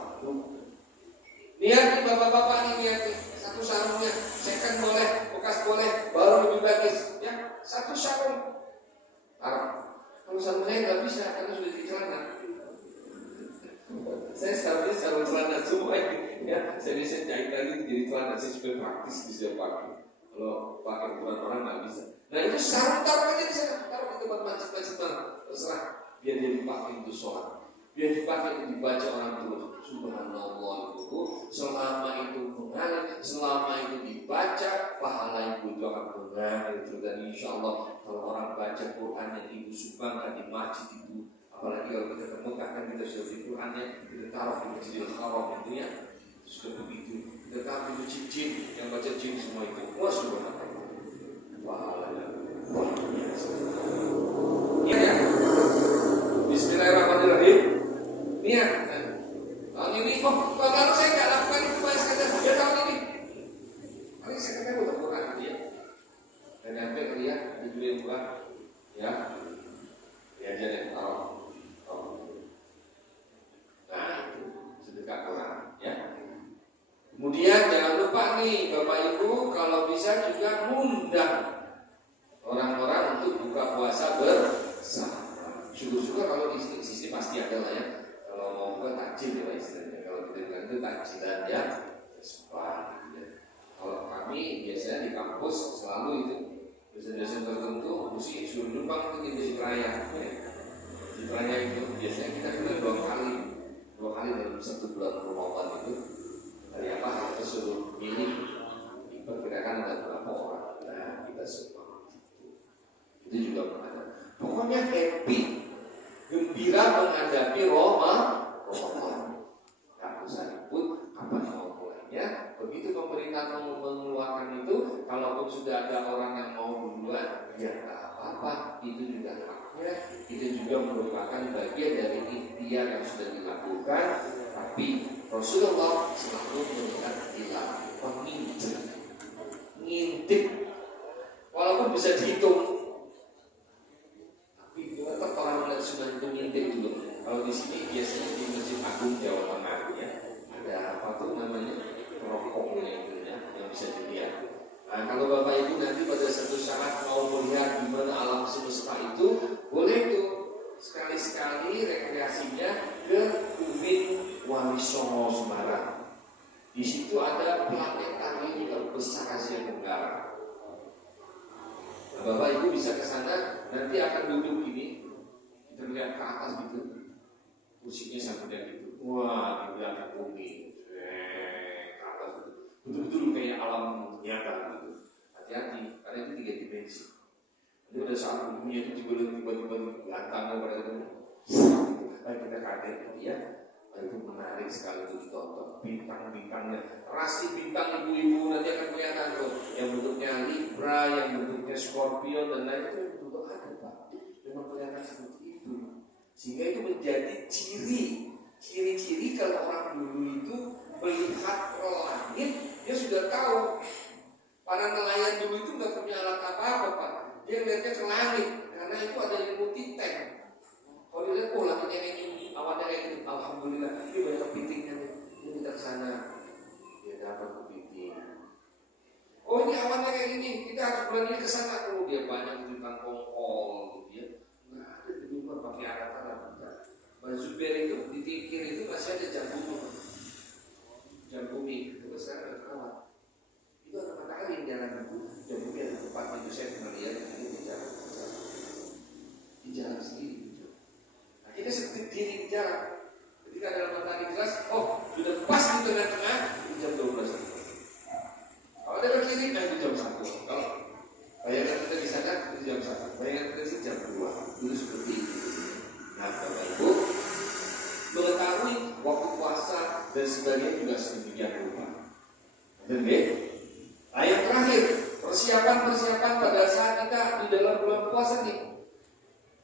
Niat nih bapak-bapak nih, niat nih. Satu sarungnya, second boleh, bekas boleh, baru lebih bagus. Ya, satu sarung. Taruh. Kalau sarung saya nggak bisa, karena sudah di celana. Saya sarungnya sarung celana semua ya. Saya bisa jahit lagi jadi celana. Saya juga praktis bisa pakai. Kalau pakai ukuran orang nggak bisa. Nah itu sarung taruh aja di sana, taruh di tempat masjid terserah. Biar dia dipakai untuk sholat, biar dipakai untuk dibaca orang terus. Subhanallah itu selama itu mengalir, selama itu dibaca, pahala ibu itu akan mengalir terus. Dan insya Allah kalau orang baca Quran yang ibu sumbangkan di masjid itu, apalagi kalau kita temukan kan kita sudah di Qurannya, kita taruh di Masjidil Haram itu ya, sudah begitu tetapi itu jin yang baca jin semua itu. Wah, subhanallah. Pahalanya luar biasa. Ya. Bismillahirrahmanirrahim. Niat. Tahun ini kalau saya nggak lakukan itu Pak sekadar ya tahun ini. Paling sekadar udah Quran dia. Dan sampai kerja di dunia bukan ya. Ya jadi taruh. Nah itu sedekah Quran ya. Kemudian jangan lupa nih Bapak Ibu kalau bisa juga ngundang orang-orang untuk buka puasa bersama. Syukur-syukur kalau di sini pasti ada lah ya. Kalau mau buka takjil ya istilahnya. Kalau kita bilang itu takjilan ya. Sesuai. Ya. Kalau kami biasanya di kampus selalu itu dosen-dosen tertentu mesti suruh numpang itu di masjid raya. Ya. Masjid raya itu biasanya kita kena dua kali dalam satu bulan Ramadan itu. Dari apa? Kita suruh pilih. Diperkirakan ada berapa orang. Nah kita semua. Itu juga ada. Pokoknya happy, gembira menghadapi Ramadan. Tak usah ribut, kapan mau mulainya. Begitu pemerintah mau mengeluarkan itu, kalaupun sudah ada orang yang mau duluan, ya tak apa-apa. Itu juga haknya. Itu juga merupakan bagian dari ikhtiar yang sudah dilakukan. Tapi Rasulullah selalu melihat hilal, ngintip, walaupun bisa dihitung. Tetap orang melihat sunnah itu ngintip dulu. Kalau di sini biasanya di Masjid Agung Jawa Tengah ya, ada apa tuh namanya rokoknya itu ya, yang bisa dilihat. Nah, kalau Bapak Ibu nanti pada satu saat mau melihat gimana alam semesta itu, boleh tuh sekali-sekali rekreasinya ke Ubin Walisongo Semarang. Di situ ada planetarium terbesar Asia Tenggara. Nah, Bapak Ibu bisa ke sana, nanti akan duduk ini, kita lihat ke atas gitu, kursinya sampai dari gitu. Wah, di belakang bumi, ke atas gitu. Betul-betul kayak alam nyata gitu. Hati-hati, karena itu 3 dimensi. Jadi pada saat bumi itu tiba-tiba gantangnya pada itu, kita kaget gitu ya. Itu menarik sekali untuk ditonton. Bintang-bintangnya, rasi bintang ibu-ibu nanti akan kelihatan tuh. Yang bentuknya Libra, yang bentuknya Scorpio dan lain itu bentuk ada Pak. Memang kelihatan seperti itu. Sehingga itu menjadi ciri-ciri kalau orang dulu itu melihat langit, dia sudah tahu. Para nelayan dulu itu nggak punya alat apa-apa Pak. Dia melihatnya ke langit karena itu ada ilmu titek. Kalau dilihat, oh langitnya kayak gini, awannya kayak gini, alhamdulillah, ini banyak kepitingnya nih, ini kita kesana, dia dapat kepiting. Oh ini awannya kayak gini, kita harus bulan ini kesana, oh dia banyak tentang kongkol, dia nggak ada di rumah pakai alat-alat kita. Zubair itu di tikir itu masih ada jam bumi, itu sekarang ada kawat. Itu ada matahari yang jalan itu, jam bumi ada tempat itu saya pernah lihat ini di jalan sendiri. Kita seperti diri di jalan. Ketika dalam matahari jelas, oh sudah pas di tengah-tengah di jam 12. Kalau ada ke kiri, di jam 1. Kalau bayangan kita di sana di jam 1, bayangan kita di jam 2. Itu seperti itu. Nah, Bapak Ibu mengetahui waktu puasa dan sebagainya juga sedemikian rupa. Dan nah, yang terakhir, persiapan pada saat kita di dalam bulan puasa nih.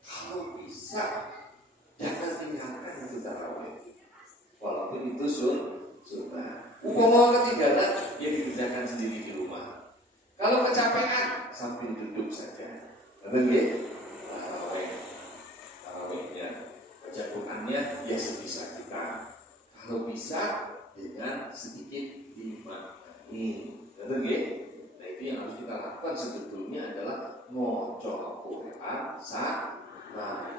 Kalau bisa jangan tinggalkan itu tarawih, walaupun itu sunnah. Umpama ketinggalan, ya dikerjakan sendiri di rumah. Kalau kecapean, sambil duduk saja. Betul ya? Tarawihnya, baca Qurannya, ya sebisa kita. Kalau bisa, dengan sedikit dimaknai. Betul ya? Nah itu yang harus kita lakukan sebetulnya adalah ngoco Quran nah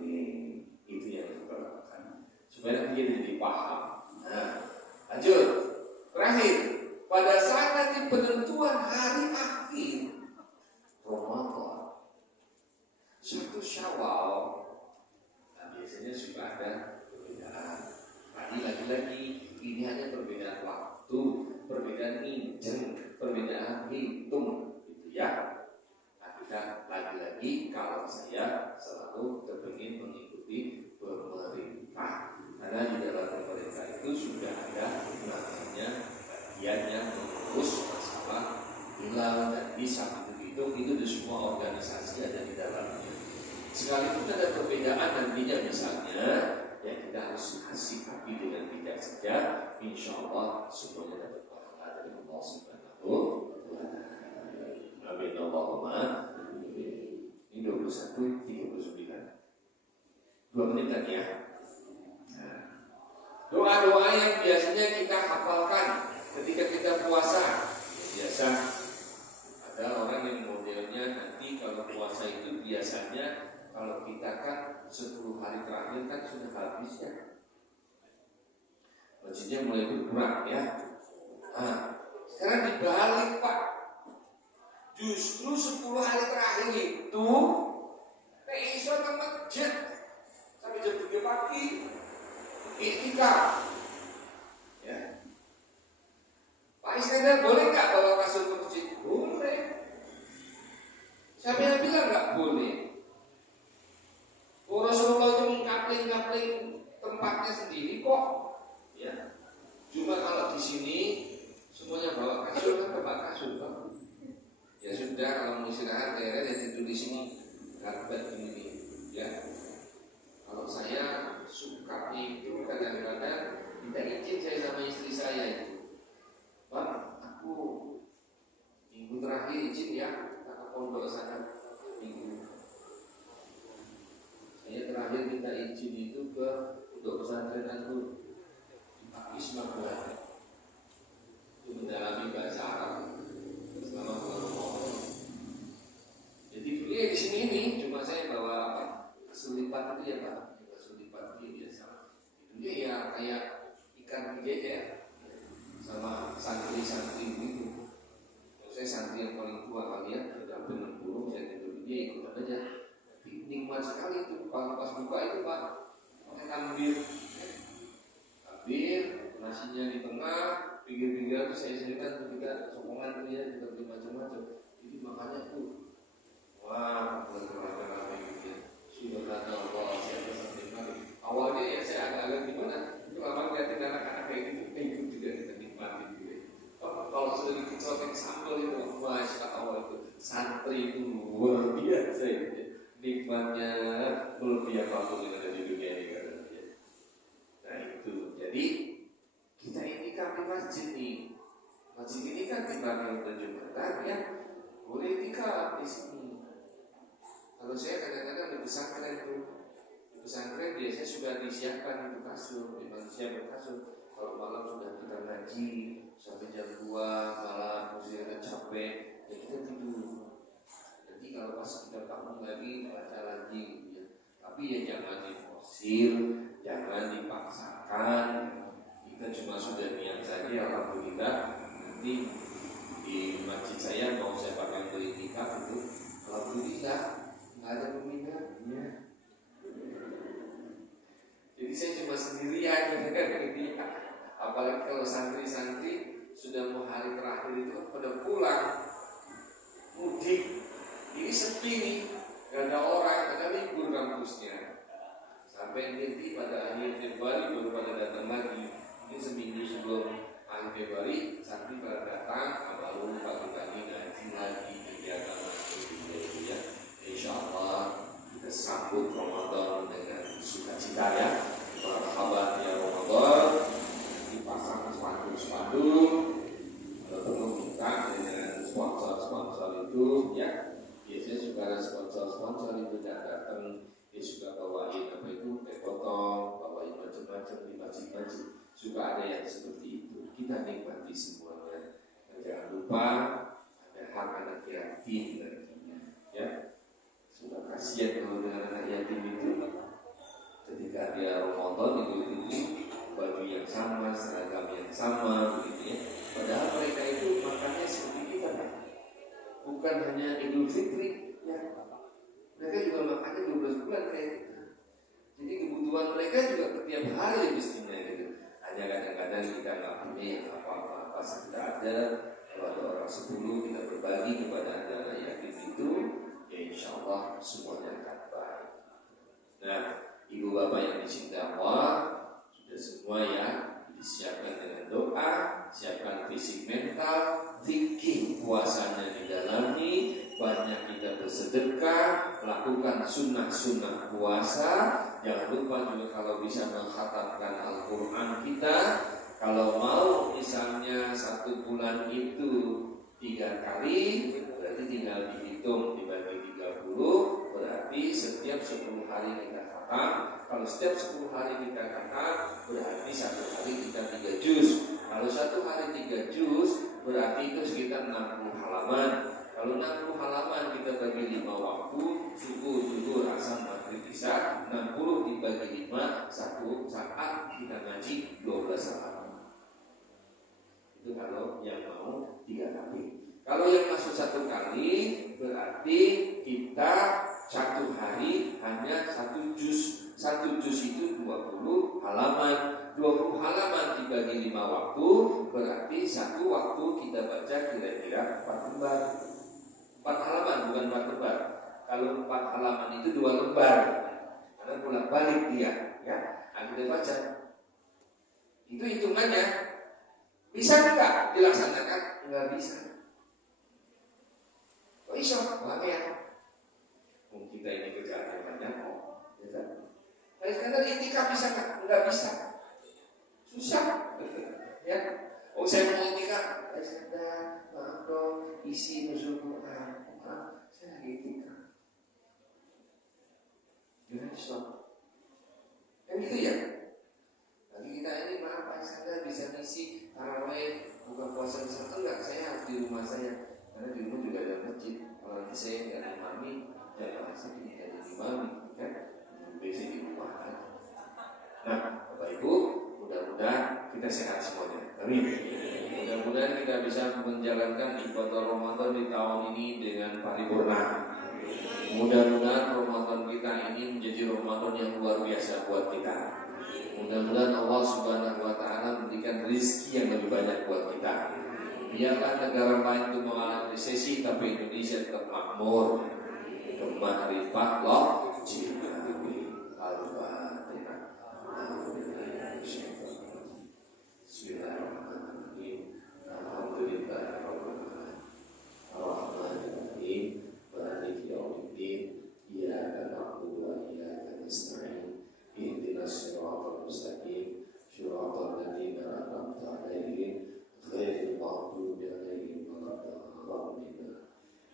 ini itu yang kita lakukan supaya dia jadi paham. Nah, lanjut. Terakhir, pada saat nanti penentuan hari akhir Ramadan 1 Syawal, nah biasanya suka ada perbedaan. Tadi lagi-lagi ini hanya perbedaan waktu, perbedaan injen, perbedaan hitung, gitu ya. Nah, lagi-lagi kalau saya selalu terpingin mengikuti pemerintah, karena di dalam pemerintah itu sudah ada namanya semua organisasi ada di dalamnya. Sekalipun ada perbedaan nantinya misalnya, ya kita harus sikapi dengan bijak saja. Insya Allah semuanya dapat pahala dari Allah Subhanahu wa Ta'ala. Amin Allahumma. Ini 21:39. 2 menit lagi ya. Nah, doa-doa yang biasanya kita hafalkan ketika kita puasa. Biasa ada orang yang modelnya nanti kalau puasa itu biasanya kalau kita kan 10 hari terakhir kan sudah habis ya. Maksudnya mulai berkurang ya. Nah, sekarang dibalik Pak. Justru 10 hari terakhir itu iso ke masjid sampai jam 3 pagi. Iktikaf. Ya. Pak Iskandar boleh nggak bawa kasur ke masjid? Boleh. Siapa yang bilang nggak boleh? Rasulullah itu mengkapling-kapling tempatnya sendiri kok. Ya. Cuma kalau di sini semuanya bawa kasur kan tempat kasur Pak. Ya sudah kalau mau istirahat daerah ya tidur di sini karpet ini ya. Kalau saya suka itu kadang-kadang minta izin saya sama istri saya itu, Pak, aku minggu terakhir izin ya ke pondok sana minggu. Saya terakhir minta izin itu ke pondok pesantren aku di Pakis Magelang. Itu mendalami bahasa Arab selama bulan Ramadan. Jadi dulu ya di sini ini cuma saya bawa apa? Sulipat itu ya Pak. Sulipat itu biasa. Itu ya kayak ikan gejer sama santri-santri itu. Saya santri yang paling tua kalian sudah benar burung saya tidur dia ikut aja. Nikmat sekali itu pas buka itu Pak. Pakai tambir. Tambir, nasinya di tengah, pinggir-pinggir saya sediakan juga sokongan dia juga beli macam-macam. Jadi makanya tuh wah, benar-benar gitu. Subhanallah, saya tersentuh. Awalnya ya saya agak-agak gimana? Itu lama ngeliatin anak-anak kayak gitu juga kita nikmati gitu. Kalau sudah dicobain sambal itu, masya Allah itu santri itu luar biasa gitu. Nikmatnya melebihi apapun yang ada di dunia ini katanya. Nah itu, jadi kita ini kan di masjid nih. Masjid ini kan di belakang Jumatan ya, boleh tikar di sini. Kalau saya kadang-kadang di pesantren tuh, di pesantren biasanya sudah disiapkan itu kasur, di manusia berkasur. Kalau malam sudah kita ngaji sampai jam 2 malam, musiknya capek, ya kita tidur. Nanti kalau pas kita bangun lagi baca lagi, ya. Tapi ya jangan diforsir, jangan dipaksakan. Kita cuma sudah niat saja, alhamdulillah. Nanti di masjid saya mau saya pakai beriktikaf itu, alhamdulillah. Nggak ada peminatnya. Jadi saya cuma sendirian. Apalagi kalau santri-santri sudah mau hari terakhir itu pada pulang mudik, ini sepi nih, gak ada orang, ada libur kampusnya. Sampai nanti pada akhir Februari baru pada datang lagi. Ini seminggu sebelum akhir Februari santri pada datang, baru pagi-pagi ngaji lagi kegiatan lagi ya. Insya Allah kita sambut Ramadan dengan sukacita ya. Marhaban ya Ramadan. Dipasang spanduk-spanduk. Kalau perlu minta dengan sponsor-sponsor itu ya. Biasanya suka ada sponsor-sponsor itu datang. Dia suka bawain apa itu teh potong, bawain macam-macam di masjid-masjid. Suka ada yang seperti itu. Kita nikmati semuanya. Dan jangan lupa ada hak anak yatim nantinya ya. Sudah kasihan kalau dengan anak yatim itu ketika dia Ramadan itu baju yang sama, seragam yang sama begitu ya. Padahal mereka itu makannya seperti kita kan? Bukan hanya Idul Fitri ya. Mereka juga makannya 12 bulan kayak kita. Jadi kebutuhan mereka juga setiap hari mestinya gitu. Hanya kadang-kadang kita nggak punya apa-apa, pas kita ada kalau ada orang 10 kita berbagi kepada anak yatim itu. Ya insya Allah semuanya akan baik. Nah, ibu bapak yang dicinta Allah sudah semua ya disiapkan dengan doa, siapkan fisik mental, fikih puasanya didalami, banyak kita bersih. lakukan sunnah-sunnah puasa. Jangan lupa juga kalau bisa mengkhatamkan Al-Quran kita. Kalau mau misalnya 1 bulan itu 3 kali, berarti tinggal dihitung dibagi 30, berarti setiap 10 hari kita khatam. Kalau setiap 10 hari kita khatam, berarti 1 hari kita 3 juz. Kalau 1 hari 3 juz, berarti itu sekitar 60 halaman. Kalau 60 halaman kita bagi 5 waktu, subuh, zuhur, asar, maghrib, isya, 60 dibagi 5, 1 saat kita ngaji 12 halaman. Itu kalau yang mau 3 kali. Kalau yang masuk 1 kali, berarti kita 1 hari hanya 1 juz. 1 juz itu 20 halaman. 20 halaman dibagi 5 waktu, berarti 1 waktu kita baca kira-kira 4 lembar. 4 halaman bukan 4 lembar. Kalau 4 halaman itu 2 lembar. Karena bolak-balik dia, ya. Kita baca. Itu hitungannya. Bisa enggak dilaksanakan? Enggak bisa. Kok bisa? Banyak. Kita ini kerjaan banyak kok. Ya, sekarang itikaf bisa enggak? Enggak bisa. Susah. Ya. Oh, saya mau itikaf. Saya maaf dong, isi nuzul Quran. Saya lagi itikaf. Jangan stop. Kan gitu ya? Lagi kita ini maaf Pak, saya bisa ngisi tarawih buka puasa di sana enggak? Saya harus di rumah saya. Karena di rumah juga ada masjid. Kalau nanti saya nggak ada imami, jangan saya tidak ada imami, kan? Biasanya di rumah. Kan? Nah, Bapak Ibu, mudah-mudahan kita sehat semuanya. Amin. Mudah-mudahan kita bisa menjalankan ibadah Ramadan di tahun ini dengan paripurna. Mudah-mudahan Ramadan kita ini menjadi Ramadan yang luar biasa buat kita. Mudah-mudahan Allah Subhanahu wa Ta'ala memberikan rezeki yang lebih banyak buat kita. Biarlah negara lain itu mengalami resesi, tapi Indonesia tetap makmur. Kemahrifat Allah Al-Fatihah. Bismillahirrahmanirrahim. Alhamdulillahirabbil alamin. Ar-Rahmanir-Rahim. Maliki yaumiddin. Iyyaka na'budu wa iyyaka nasta'in. Ihdinas siratal mustaqim. Siratal ladzina an'amta 'alaihim ghairil maghdubi 'alaihim waladdallin.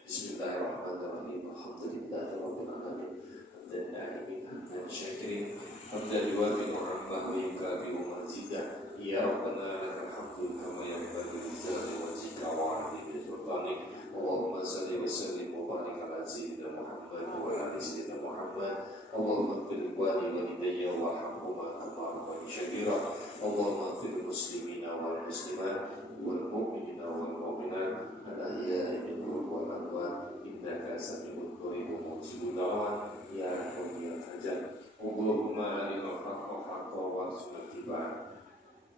Bismillahirrahmanirrahim. Alhamdulillahirabbil alamin. Hamdan na'imin, hamdan syakirin, hamdan yuwafi ni'amahu wa yukafi mazidah. Ya Rabbana lakal hamdu kama yanbaghi li jalali wajhika wa 'azimi sultanik. Allahumma shalli wa sallim wa barik ala sayyidina Muhammad wa ala sayyidina Muhammad. Allahumma ighfir li walidayya warhamhuma kama rabbayani shaghira. Allahumma ighfir lil muslimina wal muslimat wal mu'minina wal mu'minat al-ahya'i minhum wal amwat innaka sami'un qaribun mujibud da'wat ya qawiyyul hajat. Allahumma arinal haqqa haqqan warzuqna ittiba'ah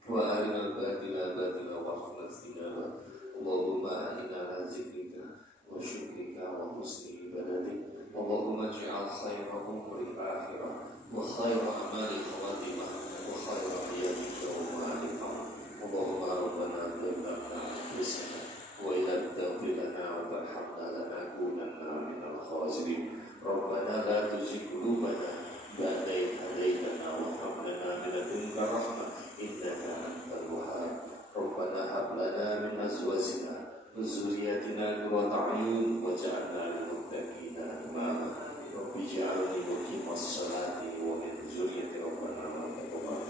wa arinal batila batilan warzuqna ijtinabah. Allahumma inna ala zikrika wa syukrika wa husni ibadatik. Allahumma ij'al khayra umri akhirah wa khayra amali khawatimah wa khayra hayatika wa ma'alifah. Allahumma rabbana dhanna anfusana wa illam taghfir lana wa tarhamna lanakunanna minal khasirin. Rabbana la tuzigh qulubana ba'da idh hadaytana wa hab lana min ladunka rahmah innaka antal wahhab. Rabbana hab lana min azwajina wa dhurriyyatina qurrata a'yun waj'alna lil muttaqina imama. Rabbi ij'alni muqimas salati wa min dhurriyyati rabbana wa taqabbal.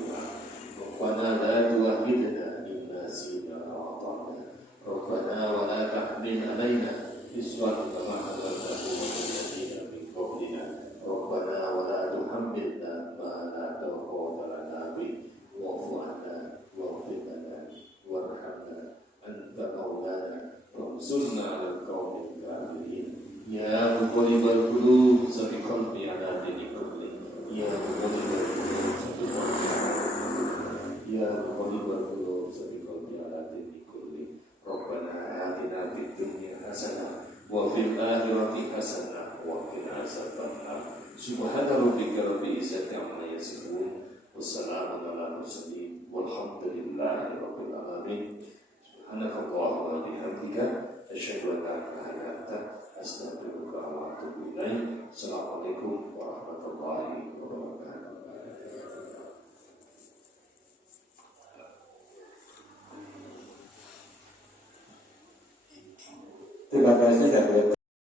Rabbana la tu'akhidhna in nasina aw akhtana. Rabbana wa la tahmil 'alaina isran kama hamaltahu 'alal ladzina min qablina. Rabbana wa la tuhammilna ma la taqata lana bih wa'fu 'anna waghfir lana warhamna anta maulana wansurna 'alal qaumil kafirin. Ya muqallibal qulub tsabbit qalbi 'ala dinik kulli. Ya muqallibal qulub tsabbit qalbi 'ala dinik. Ya muqallibal qulub tsabbit qalbi 'ala dinik kulli. Rabbana atina fid dunya hasanah wa fil akhirati hasanah wa qina azabannar. Subhana rabbika rabbil izzati amma yasifun. Wassalamu ala mursalin walhamdulillahi rabbil alamin. Subhanakallahumma wa bihamdika Asyhadu an la ilaha illa anta astaghfiruka wa atubu ilaik. Assalamualaikum warahmatullahi wabarakatuh. Terima kasih.